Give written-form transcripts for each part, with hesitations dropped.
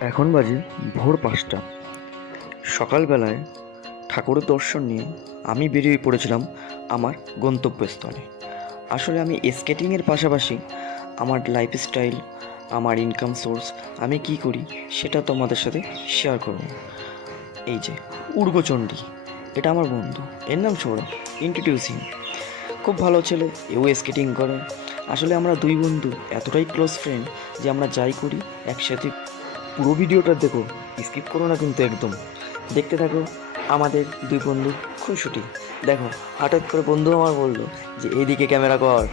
এখন বাজে ভোর 5টা। সকালবেলায় ঠাকুরের দর্শন নিয়ে আমি বেরিয়ে পড়েছিলাম আমার গন্তব্যস্থলে। আসলে আমি স্কেটিংয়ের পাশাপাশি আমার লাইফস্টাইল, আমার ইনকাম সোর্স, আমি কি করি সেটা তোমাদের সাথে শেয়ার করব। এই যে উর্গচণ্ডী, এটা আমার বন্ধু, এর নাম সৌরভ। ইন্ট্রোডিউসিং, খুব ভালো ছেলে, এও স্কেটিং করে। আসলে আমরা দুই বন্ধু এতটাই ক্লোজ ফ্রেন্ড যে আমরা যাই করি একসাথে। পুরো ভিডিওটা দেখো, স্কিপ করো না কিন্তু একদম। দেখতে থাকো আমাদের দুই বন্ধু খুনসুটি। দেখো, হঠাৎ করে বন্ধু আমার বললো যে এইদিকে ক্যামেরা কর,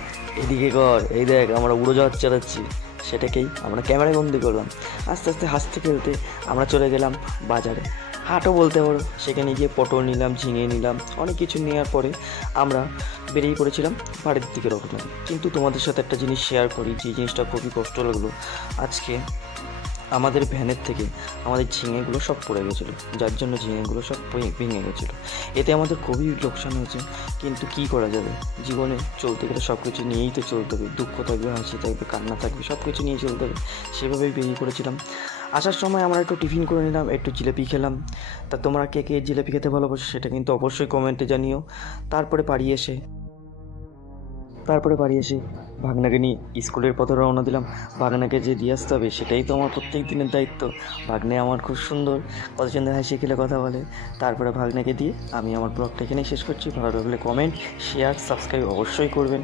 এদিকে কর, এই দেখ আমরা উড়োজাহাজ চালাচ্ছি। সেটাকেই আমরা ক্যামেরায় বন্দি করলাম। আস্তে আস্তে হাসতে খেলতে আমরা চলে গেলাম বাজারে, হাটও বলতে পারো। সেখানে গিয়ে পটল নিলাম, ঝিঙে নিলাম, অনেক কিছু নেওয়ার পরে আমরা বেরিয়ে পড়েছিলাম বাড়ির দিকে রওনা। কিন্তু তোমাদের সাথে একটা জিনিস শেয়ার করি, যে জিনিসটা খুবই কষ্ট লাগলো। আজকে আমাদের ভ্যানের থেকে আমাদের ঝিঙেগুলো সব পড়ে গেছিলো, যার জন্য ঝিঙেগুলো সব ভেঙে গেছিলো। এতে আমাদের খুবই লোকসান হয়েছে। কিন্তু কি করা যাবে, জীবনে চলতে গেলে সব কিছু নিয়েই তো চলতে হবে। দুঃখ থাকবে, হাসি থাকবে, কান্না থাকবে, সব কিছু নিয়ে চলতে হবে। সেভাবেই বেরিয়ে পড়েছিলাম। আসার সময় আমরা একটু টিফিন করে নিলাম, একটু জিলেপি খেলাম। তা তোমরা কে কে জিলেপি খেতে ভালোবাসো সেটা কিন্তু অবশ্যই কমেন্টে জানিও। তারপরে বাড়ি এসে ভাগনাকে নিয়ে স্কুলের পথে রওনা দিলাম। ভাগনাকে যে দিয়ে আসতে হবে সেটাই তো আমার প্রত্যেক দিনের দায়িত্ব। ভাগ্নে আমার খুব সুন্দর, কত সুন্দর হাসি খেলে কথা বলে। তারপরে ভাগনাকে দিয়ে আমি আমার ব্লগটা এখানেই শেষ করছি। ভালো লাগলে কমেন্ট, শেয়ার, সাবস্ক্রাইব অবশ্যই করবেন।